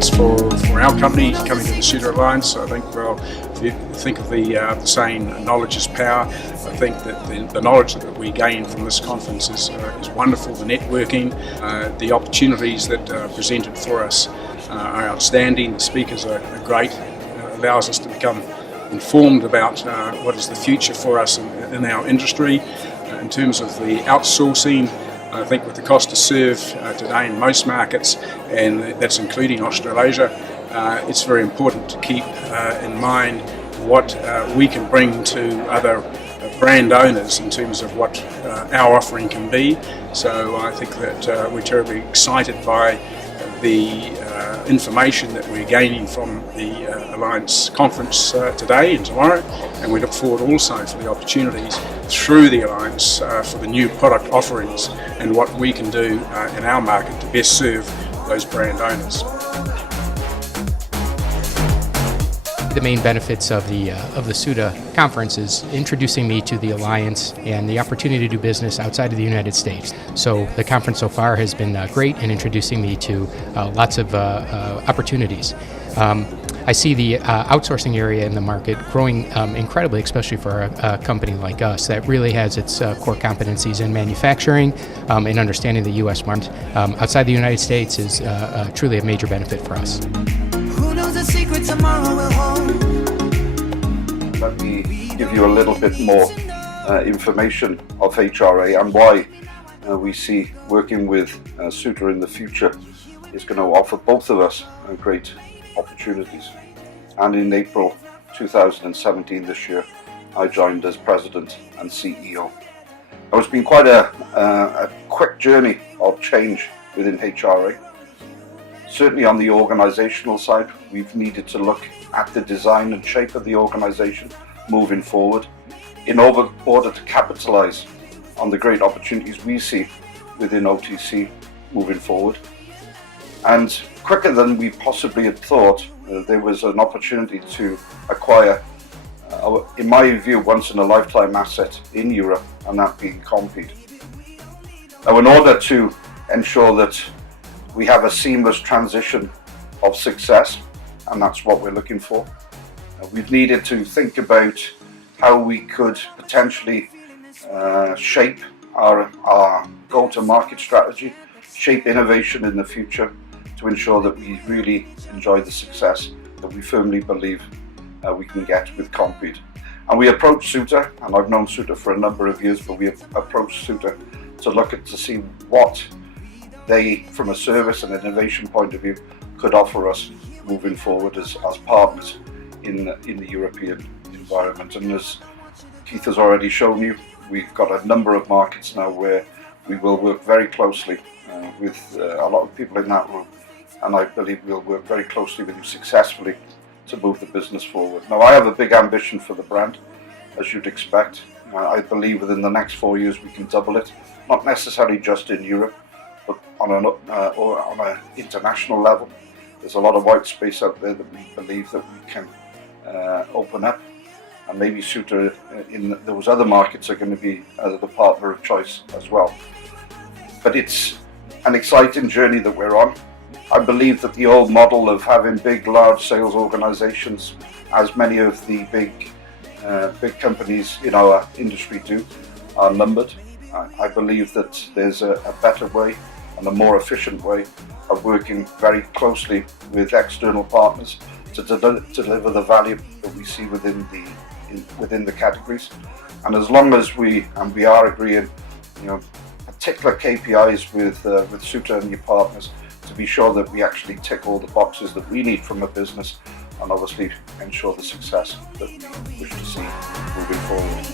benefits for our company coming to the Ceuta Alliance. I think, well, if you think of the saying, knowledge is power, I think that the knowledge that we gain from this conference is wonderful. The networking, the opportunities that are presented for us are outstanding. The speakers are great. Allows us to become informed about what is the future for us in our industry. In terms of the outsourcing, I think with the cost to serve today in most markets, and that's including Australasia, it's very important to keep in mind what we can bring to other brand owners in terms of what our offering can be. So I think that we're terribly excited by the information that we're gaining from the Alliance conference today and tomorrow, and we look forward also for the opportunities through the Alliance for the new product offerings and what we can do in our market to best serve those brand owners. The main benefits of the Ceuta conference is introducing me to the Alliance and the opportunity to do business outside of the United States. So the conference so far has been great in introducing me to lots of opportunities. I see the outsourcing area in the market growing incredibly, especially for a company like us that really has its core competencies in manufacturing and understanding the U.S. market. Outside the United States is truly a major benefit for us. The secret tomorrow will hold. Let me give you a little bit more information of HRA and why we see working with Ceuta in the future is going to offer both of us great opportunities. And in April 2017 this year, I joined as President and CEO. Now, it's been quite a quick journey of change within HRA. Certainly on the organisational side, we've needed to look at the design and shape of the organisation moving forward in order to capitalise on the great opportunities we see within OTC moving forward. And quicker than we possibly had thought, there was an opportunity to acquire, in my view, once in a lifetime asset in Europe, and that being Compede. Now, in order to ensure that we have a seamless transition of success, and that's what we're looking for. We've needed to think about how we could potentially shape our go-to-market strategy, shape innovation in the future to ensure that we really enjoy the success that we firmly believe we can get with Compede. And we approached Ceuta, and I've known Ceuta for a number of years, but we have approached Ceuta to see what they, from a service and innovation point of view, could offer us moving forward as partners in the European environment. And as Keith has already shown you, we've got a number of markets now where we will work very closely with a lot of people in that room, and I believe we'll work very closely with you successfully to move the business forward. Now, I have a big ambition for the brand, as you'd expect. I believe within the next 4 years we can double it, not necessarily just in Europe, but on an international level. There's a lot of white space out there that we believe that we can open up, and maybe Ceuta in those other markets are going to be the partner of choice as well. But it's an exciting journey that we're on. I believe that the old model of having big, large sales organizations, as many of the big companies in our industry do, are numbered. I believe that there's a better way and a more efficient way of working very closely with external partners to deliver the value that we see within the categories. And as long as we are agreeing, particular KPIs with Ceuta and your partners to be sure that we actually tick all the boxes that we need from a business, and obviously ensure the success that we wish to see moving forward.